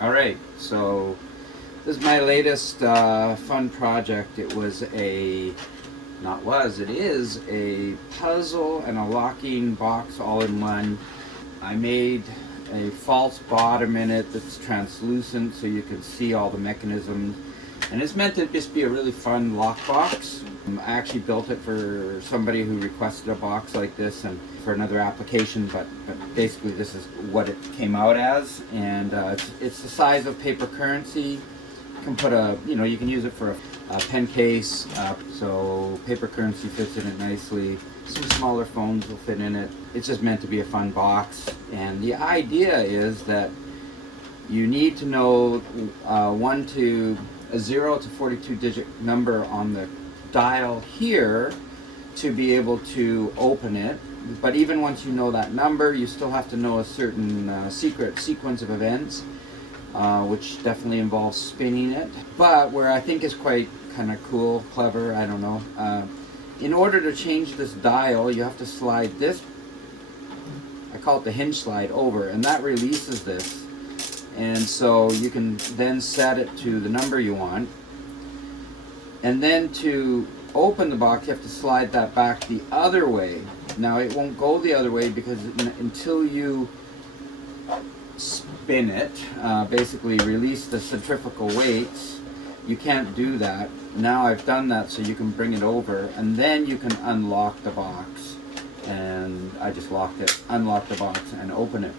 All right, so this is my latest fun project. It is a puzzle and a locking box all in one. I made a false bottom in it that's translucent so you can see all the mechanisms. And it's meant to just be a really fun lock box. I actually built it for somebody who requested a box like this and for another application, but basically this is what it came out as. And it's the size of paper currency. You can put you can use it for a pen case, so paper currency fits in it nicely. Some smaller phones will fit in it. It's just meant to be a fun box. And the idea is that you need to know a 0 to 42 digit number on the dial here to be able to open it. But even once you know that number, you still have to know a certain secret sequence of events, which definitely involves spinning it. But where I think is quite kind of cool, clever, I don't know, in order to change this dial, you have to slide this, I call it the hinge slide, over, and that releases this. And so you can then set it to the number you want. And then to open the box, you have to slide that back the other way. Now it won't go the other way because until you spin it, basically release the centrifugal weights, you can't do that. Now I've done that so you can bring it over and then you can unlock the box. And I just unlocked the box and open it.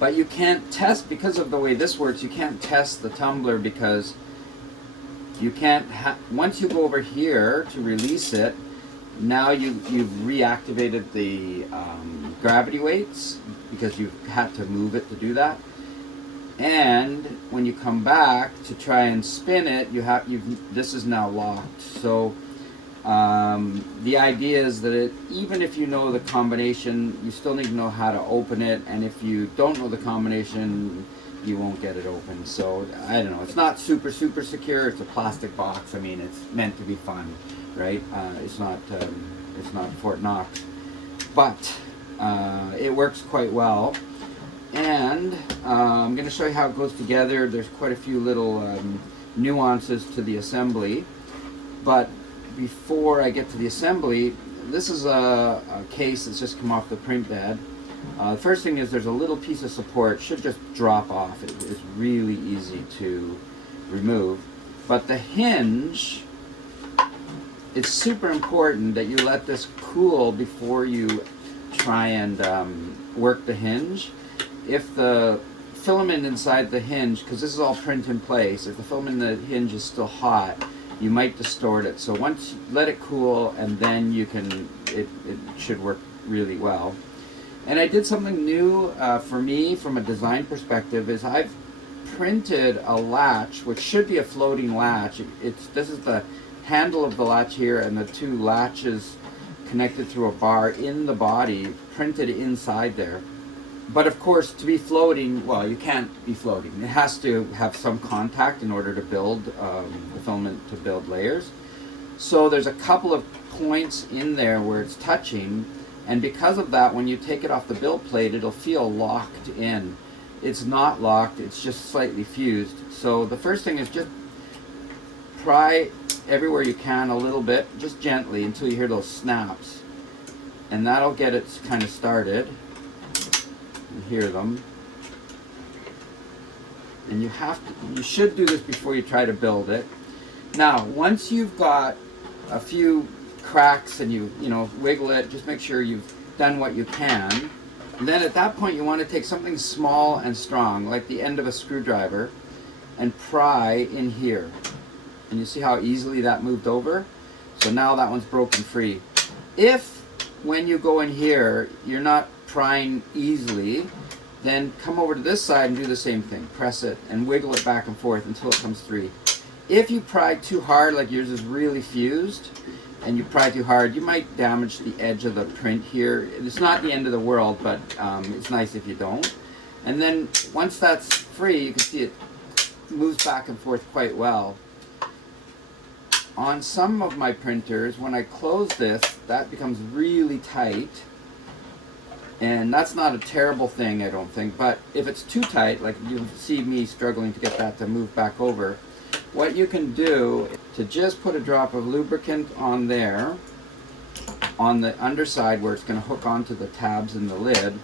But you can't test, because of the way this works, you can't test the tumbler because you can't, once you go over here to release it, now you've reactivated the gravity weights because you had to move it to do that. And when you come back to try and spin it, this is now locked. So the idea is that even if you know the combination, you still need to know how to open it, and if you don't know the combination, you won't get it open. So I don't know, it's not super secure. It's a plastic box. I mean, it's meant to be fun, right? It's not Fort Knox, but it works quite well. And I'm going to show you how it goes together. There's quite a few little nuances to the assembly, but before I get to the assembly, this is a case that's just come off the print bed. The first thing is there's a little piece of support. It should just drop off. It's really easy to remove. But the hinge, it's super important that you let this cool before you try and work the hinge. If the filament inside the hinge, because this is all print in place, if the filament in the hinge is still hot, you might distort it. So once you let it cool, and then it should work really well. And I did something new for me from a design perspective. Is I've printed a latch, which should be a floating latch. This is the handle of the latch here, and the two latches connected through a bar in the body, printed inside there. But of course, to be floating, well, you can't be floating. It has to have some contact in order to build the filament, to build layers. So there's a couple of points in there where it's touching, and because of that, when you take it off the build plate, it'll feel locked in. It's not locked, it's just slightly fused. So the first thing is just pry everywhere you can a little bit, just gently, until you hear those snaps. And that'll get it kind of started. Hear them, and you should do this before you try to build it. Now once you've got a few cracks and you wiggle it, just make sure you've done what you can. And then at that point you want to take something small and strong, like the end of a screwdriver, and pry in here, and you see how easily that moved over. So now that one's broken free. If when you go in here you're not prying easily, then come over to this side and do the same thing. Press it and wiggle it back and forth until it comes free. If you pry too hard, like yours is really fused, and you pry too hard, you might damage the edge of the print here. It's not the end of the world, but it's nice if you don't. And then once that's free, you can see it moves back and forth quite well. On some of my printers, when I close this, that becomes really tight. And that's not a terrible thing, I don't think. But if it's too tight, like you see me struggling to get that to move back over, what you can do to just put a drop of lubricant on there, on the underside where it's going to hook onto the tabs in the lid,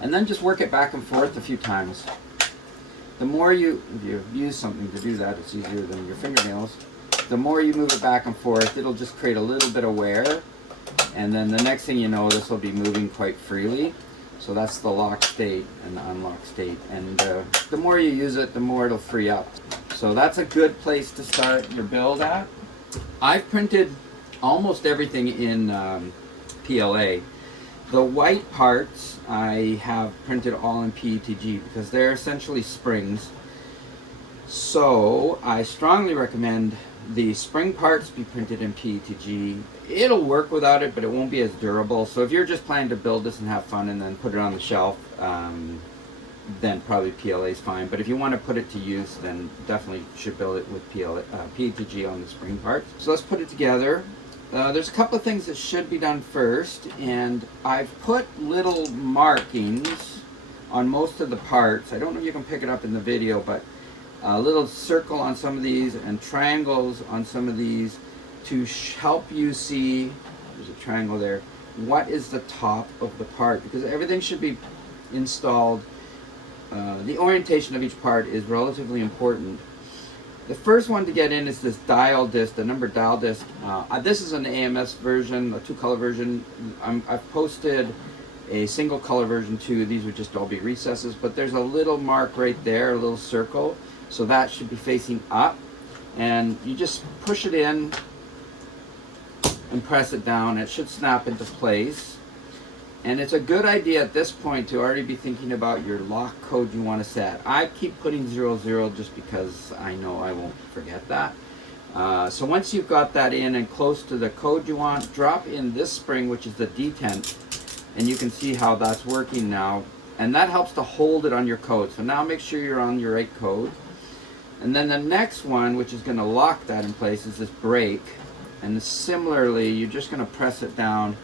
and then just work it back and forth a few times. The more if you use something to do that, it's easier than your fingernails. The more you move it back and forth, it'll just create a little bit of wear, and then the next thing you know, this will be moving quite freely. So that's the lock state and the unlock state, and the more you use it, the more it'll free up. So that's a good place to start your build at. I've printed almost everything in PLA. The white parts I have printed all in PETG because they're essentially springs. So I strongly recommend the spring parts be printed in PETG. It'll work without it, but it won't be as durable. So if you're just planning to build this and have fun and then put it on the shelf, then probably PLA is fine. But if you want to put it to use, then definitely should build it with PETG on the spring parts. So let's put it together. There's a couple of things that should be done first, and I've put little markings on most of the parts. I don't know if you can pick it up in the video, but a little circle on some of these and triangles on some of these to help you see, there's a triangle there, what is the top of the part, because everything should be installed. The orientation of each part is relatively important. The first one to get in is this dial disc, the number dial disc. This is an AMS version, a 2-color version. I've posted a single color version too. These would just all be recesses, but there's a little mark right there, a little circle. So that should be facing up. And you just push it in and press it down. It should snap into place. And it's a good idea at this point to already be thinking about your lock code you want to set. I keep putting 00 just because I know I won't forget that. So once you've got that in and close to the code you want, drop in this spring, which is the detent, and you can see how that's working now. And that helps to hold it on your code. So now make sure you're on your right code. And then the next one, which is going to lock that in place, is this brake. And similarly, you're just going to press it down.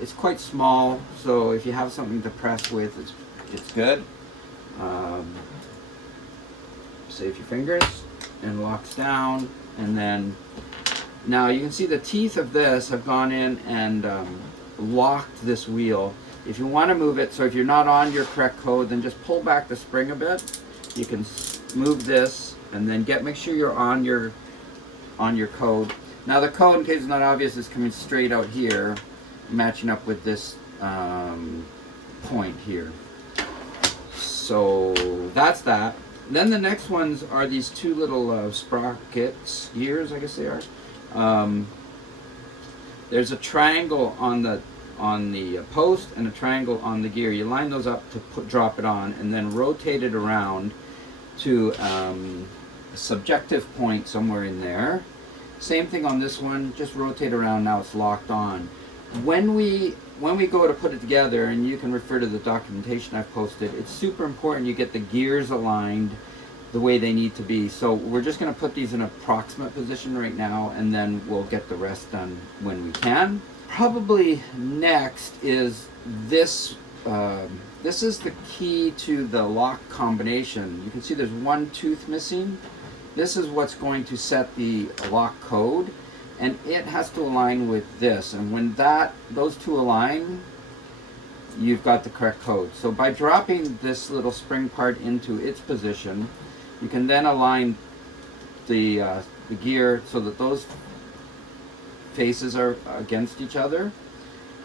It's quite small, so if you have something to press with, it's good. Save your fingers, and locks down. And then now you can see the teeth of this have gone in and locked this wheel. If you want to move it, so if you're not on your correct code, then just pull back the spring a bit. You can move this, and then make sure you're on your code. Now the code, in case it's not obvious, is coming straight out here, matching up with this point here. So that's that. Then the next ones are these two little sprockets, gears, I guess they are. There's a triangle on the post and a triangle on the gear. You line those up to drop it on, and then rotate it around to a subjective point somewhere in there. Same thing on this one, just rotate around, now it's locked on. When we go to put it together, and you can refer to the documentation I've posted, it's super important you get the gears aligned the way they need to be. So we're just going to put these in approximate position right now, and then we'll get the rest done when we can. Probably next is this. This is the key to the lock combination. You can see there's one tooth missing. This is what's going to set the lock code, and it has to align with this. And when those two align, you've got the correct code. So by dropping this little spring part into its position, you can then align the gear so that those faces are against each other.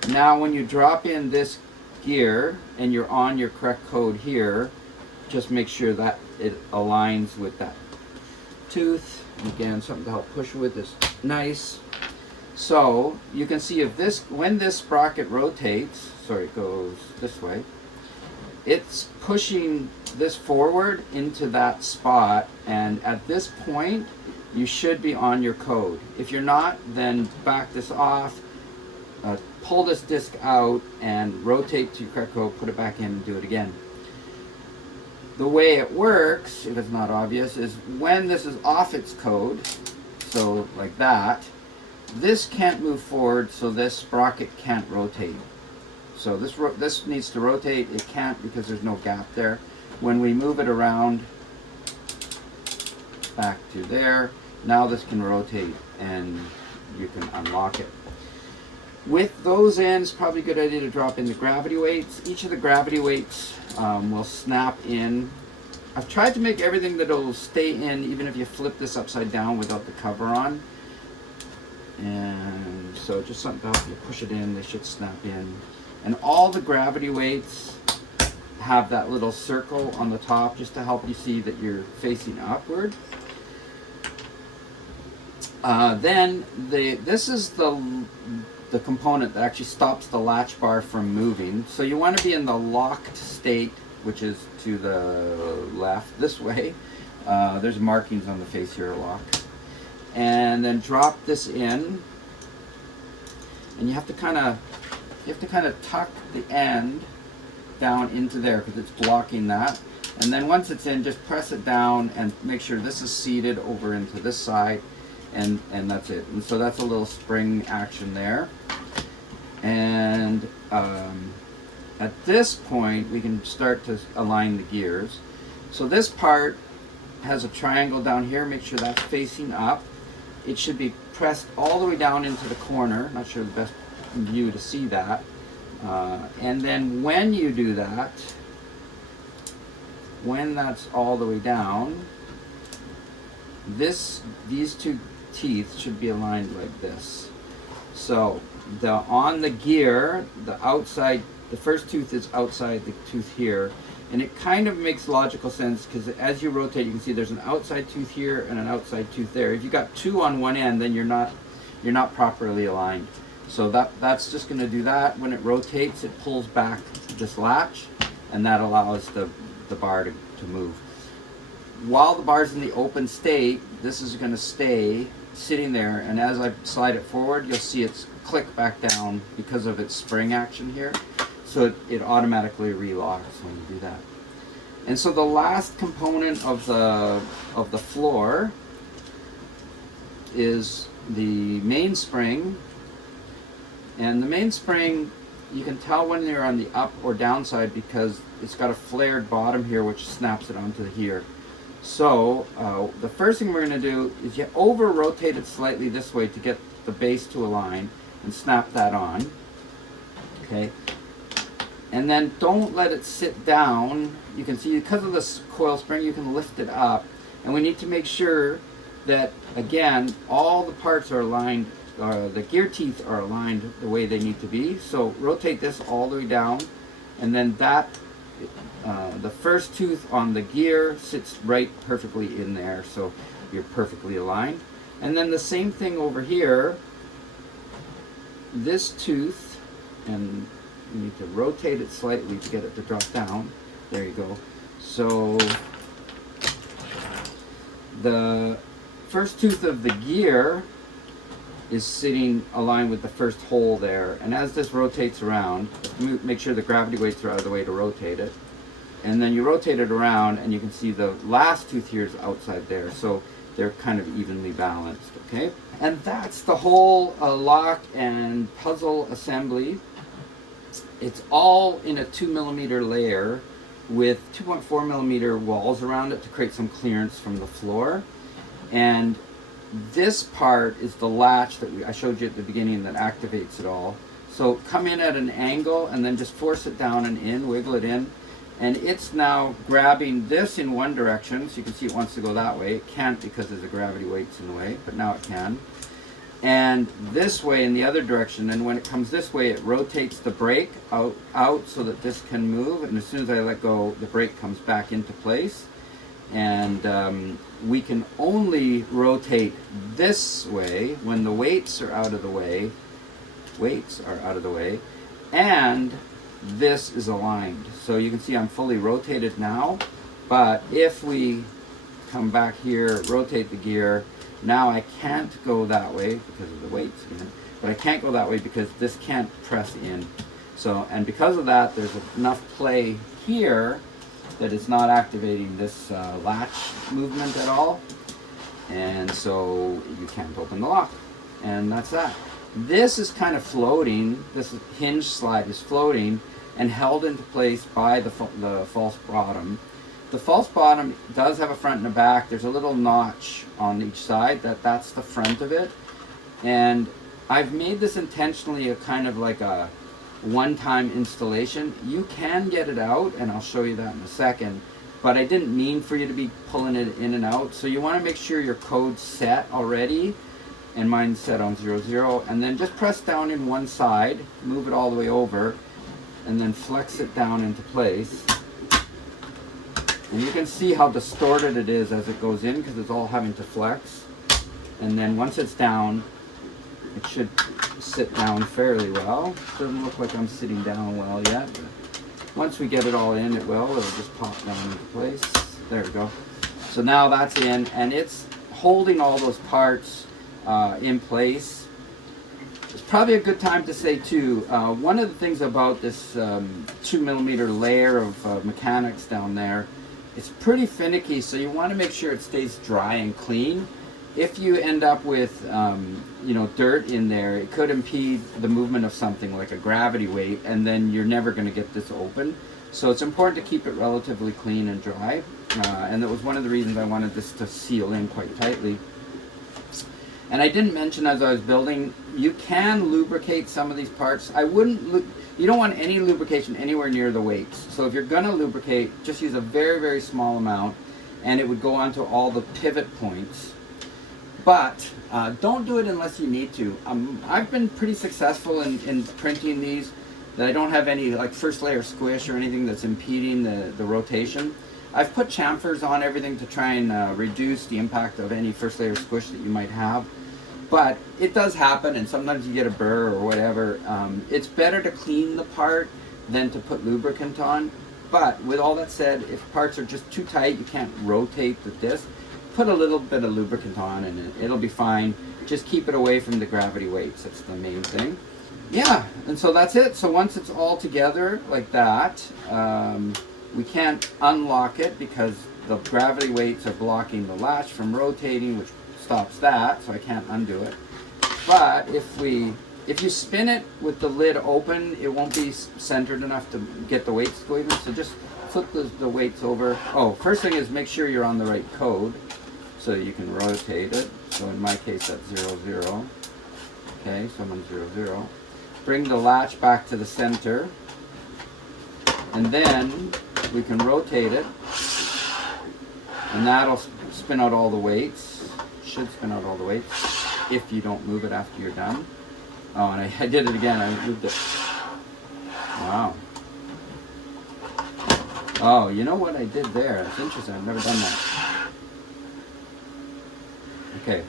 Now when you drop in this gear and you're on your correct code here, just make sure that it aligns with that tooth. Again, something to help push with is nice. So you can see when this sprocket rotates, it goes this way, it's pushing this forward into that spot, and at this point you should be on your code. If you're not, then back this off, pull this disc out and rotate to your correct code, put it back in and do it again. The way it works, if it's not obvious, is when this is off its code, so like that, this can't move forward, so this sprocket can't rotate. So this needs to rotate. It can't because there's no gap there. When we move it around back to there, now this can rotate and you can unlock it. With those ends, probably a good idea to drop in the gravity weights. Each of the gravity weights will snap in. I've tried to make everything that will stay in even if you flip this upside down without the cover on. And so just something else, you push it in, they should snap in. And all the gravity weights have that little circle on the top just to help you see that you're facing upward. Then this is the component that actually stops the latch bar from moving. So you want to be in the locked state, which is to the left, this way. There's markings on the face here, lock. And then drop this in, and you have to kind of tuck the end down into there because it's blocking that. And then once it's in, just press it down and make sure this is seated over into this side, and that's it. And so that's a little spring action there. And at this point, we can start to align the gears. So this part has a triangle down here. Make sure that's facing up. It should be pressed all the way down into the corner. Not sure the best view to see that. And then when you do that, when that's all the way down, these two teeth should be aligned like this. So on the gear, the first tooth is outside the tooth here, and it kind of makes logical sense because as you rotate, you can see there's an outside tooth here and an outside tooth there. If you got two on one end, then you're not properly aligned. So that's just going to do that. When it rotates, it pulls back this latch, and that allows the bar to move. While the bar's in the open state, this is going to stay sitting there, and as I slide it forward, you'll see it's click back down because of its spring action here. So it automatically relocks when you do that. And so the last component of the floor is the mainspring. And the mainspring, you can tell when you're on the up or down side because it's got a flared bottom here which snaps it onto here. So the first thing we're going to do is you over rotate it slightly this way to get the base to align and snap that on. Okay. And then don't let it sit down. You can see because of this coil spring, you can lift it up. And we need to make sure that, again, all the parts are aligned, the gear teeth are aligned the way they need to be. So rotate this all the way down, and then that, the first tooth on the gear sits right perfectly in there, so you're perfectly aligned. And then the same thing over here, this tooth, and you need to rotate it slightly to get it to drop down. There you go. So the first tooth of the gear is sitting aligned with the first hole there. And as this rotates around, make sure the gravity weights are out of the way to rotate it. And then you rotate it around and you can see the last tooth here is outside there. So they're kind of evenly balanced, okay? And that's the whole lock and puzzle assembly. It's all in a 2mm layer with 2.4mm walls around it to create some clearance from the floor. And this part is the latch that I showed you at the beginning that activates it all. So come in at an angle and then just force it down and in, wiggle it in. And it's now grabbing this in one direction, so you can see it wants to go that way. It can't because there's the gravity weights in the way, but now it can. And this way in the other direction, and when it comes this way, it rotates the brake out so that this can move, and as soon as I let go, the brake comes back into place. And we can only rotate this way when the weights are out of the way, and this is aligned. So you can see I'm fully rotated now, but if we come back here, rotate the gear, now I can't go that way because of the weights, but I can't go that way because this can't press in. So, and because of that, there's enough play here that it's not activating this latch movement at all, and so you can't open the lock. And that's that. This is kind of floating. This hinge slide is floating and held into place by the false bottom. The false bottom does have a front and a back. There's a little notch on each side. That's the front of it. And I've made this intentionally a kind of like a one-time installation. You can get it out, and I'll show you that in a second. But I didn't mean for you to be pulling it in and out. So you want to make sure your code's set already. And mine's set on 00. And then just press down in one side, move it all the way over, and then flex it down into place. And you can see how distorted it is as it goes in because it's all having to flex. And then once it's down, it should sit down fairly well. Doesn't look like I'm sitting down well yet, but once we get it all in, it will. It'll just pop down into place. There we go. So now that's in, and it's holding all those parts in place. It's probably a good time to say too, one of the things about this 2mm layer of mechanics down there, it's pretty finicky, so you want to make sure it stays dry and clean. If you end up with dirt in there, it could impede the movement of something like a gravity weight, and then you're never going to get this open. So it's important to keep it relatively clean and dry, and that was one of the reasons I wanted this to seal in quite tightly. And I didn't mention as I was building, you can lubricate some of these parts. You don't want any lubrication anywhere near the weights. So if you're going to lubricate, just use a very, very small amount, and it would go onto all the pivot points. But don't do it unless you need to. I've been pretty successful in printing these that I don't have any like first layer squish or anything that's impeding the rotation. I've put chamfers on everything to try and reduce the impact of any first layer squish that you might have. But it does happen, and sometimes you get a burr or whatever. It's better to clean the part than to put lubricant on. But with all that said, if parts are just too tight, you can't rotate the disc, put a little bit of lubricant on and it'll be fine. Just keep it away from the gravity weights. That's the main thing. Yeah, and so that's it. So once it's all together like that, we can't unlock it because the gravity weights are blocking the latch from rotating, which stops that, so I can't undo it. But if you spin it with the lid open, it won't be centered enough to get the weights to go even. So just flip the weights over. Oh, first thing is make sure you're on the right code so you can rotate it. So in my case, that's 00. Okay, so I'm on 00. Bring the latch back to the center, and then we can rotate it, and that'll spin out all the weights. Should spin out all the weights if you don't move it after you're done. Oh, and I did it again. I moved it. Wow. Oh, you know what I did there? It's interesting. I've never done that. Okay.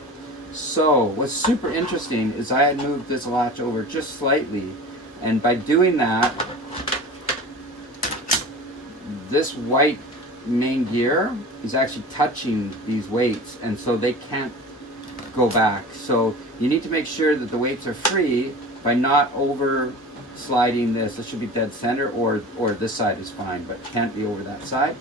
So what's super interesting is I had moved this latch over just slightly, and by doing that, this white main gear is actually touching these weights, and so they can't go back. So you need to make sure that the weights are free by not over sliding this. This should be dead center, or this side is fine, but it can't be over that side.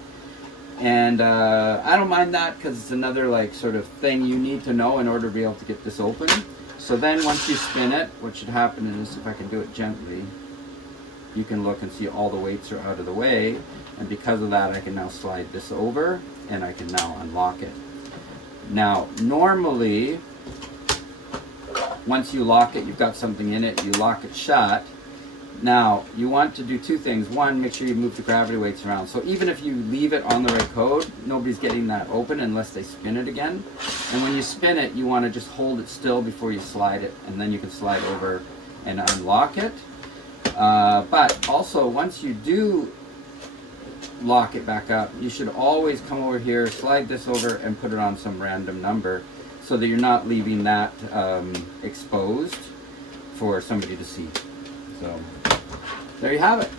And I don't mind that because it's another like sort of thing you need to know in order to be able to get this open. So then once you spin it, what should happen is, if I can do it gently, you can look and see all the weights are out of the way, and because of that I can now slide this over and I can now unlock it. Now normally once you lock it, you've got something in it, you lock it shut. Now you want to do two things. One, make sure you move the gravity weights around. So even if you leave it on the right code, nobody's getting that open unless they spin it again. And when you spin it, you want to just hold it still before you slide it, and then you can slide over and unlock it. But also once you do lock it back up, you should always come over here, slide this over and put it on some random number so that you're not leaving that exposed for somebody to see. So there you have it.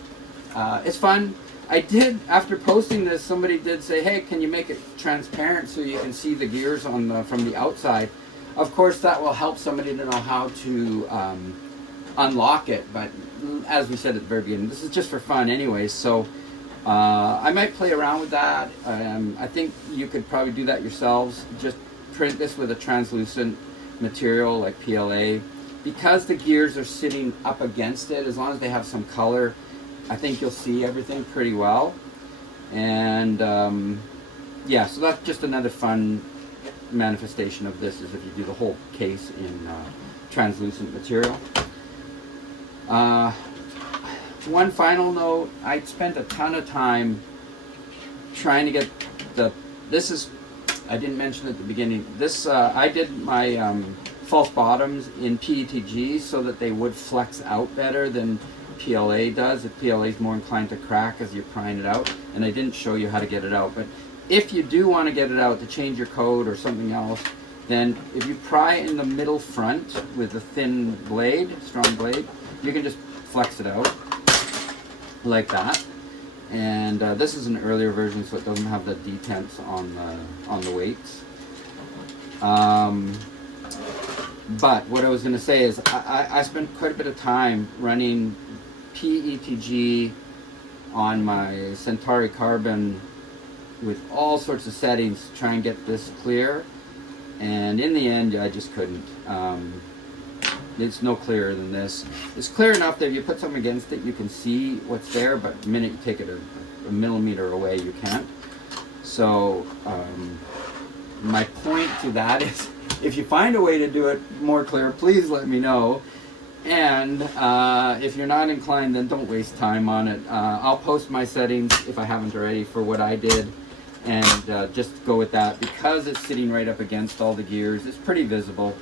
It's fun. I did, after posting this, somebody did say, hey, can you make it transparent so you can see the gears on from the outside? Of course that will help somebody to know how to unlock it, but as we said at the very beginning, this is just for fun anyways, so I might play around with that. I think you could probably do that yourselves. Just print this with a translucent material like PLA, because the gears are sitting up against it, as long as they have some color, I think you'll see everything pretty well. And yeah, so that's just another fun manifestation of this, is if you do the whole case in translucent material. One final note, I spent a ton of time trying to get I didn't mention at the beginning, I did my false bottoms in PETG so that they would flex out better than PLA does. If PLA is more inclined to crack as you're prying it out, and I didn't show you how to get it out. But if you do want to get it out to change your code or something else, then if you pry in the middle front with a thin blade, strong blade, you can just flex it out like that. And this is an earlier version, so it doesn't have the detents on the weights. But what I was going to say is I spent quite a bit of time running PETG on my Centauri Carbon with all sorts of settings to try and get this clear, and in the end I just couldn't. It's no clearer than this. It's clear enough that if you put something against it you can see what's there, but the minute you take it a millimeter away you can't. So my point to that is, if you find a way to do it more clear, please let me know. And if you're not inclined, then don't waste time on it. I'll post my settings, if I haven't already, for what I did, and just go with that. Because it's sitting right up against all the gears, it's pretty visible.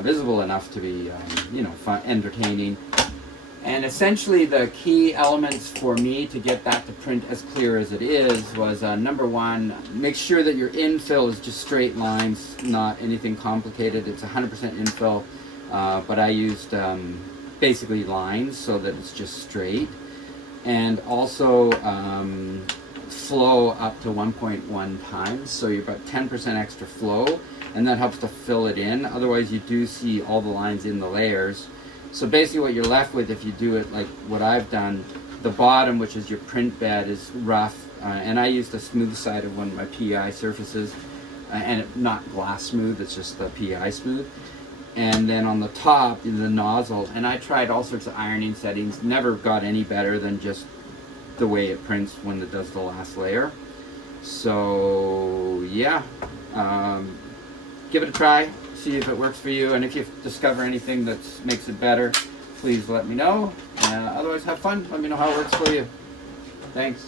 Visible enough to be, you know, fun, entertaining. And essentially the key elements for me to get that to print as clear as it is was, number one, make sure that your infill is just straight lines, not anything complicated. It's 100% infill, but I used basically lines so that it's just straight. And also flow up to 1.1 times, so you're about 10% extra flow, and that helps to fill it in. Otherwise you do see all the lines in the layers. So basically what you're left with, if you do it like what I've done, the bottom, which is your print bed, is rough, and I used a smooth side of one of my PEI surfaces, and not glass smooth, it's just the PEI smooth. And then on the top, the nozzle, and I tried all sorts of ironing settings, never got any better than just the way it prints when it does the last layer. So yeah, give it a try, see if it works for you, and if you discover anything that makes it better, please let me know. Otherwise, have fun. Let me know how it works for you. Thanks.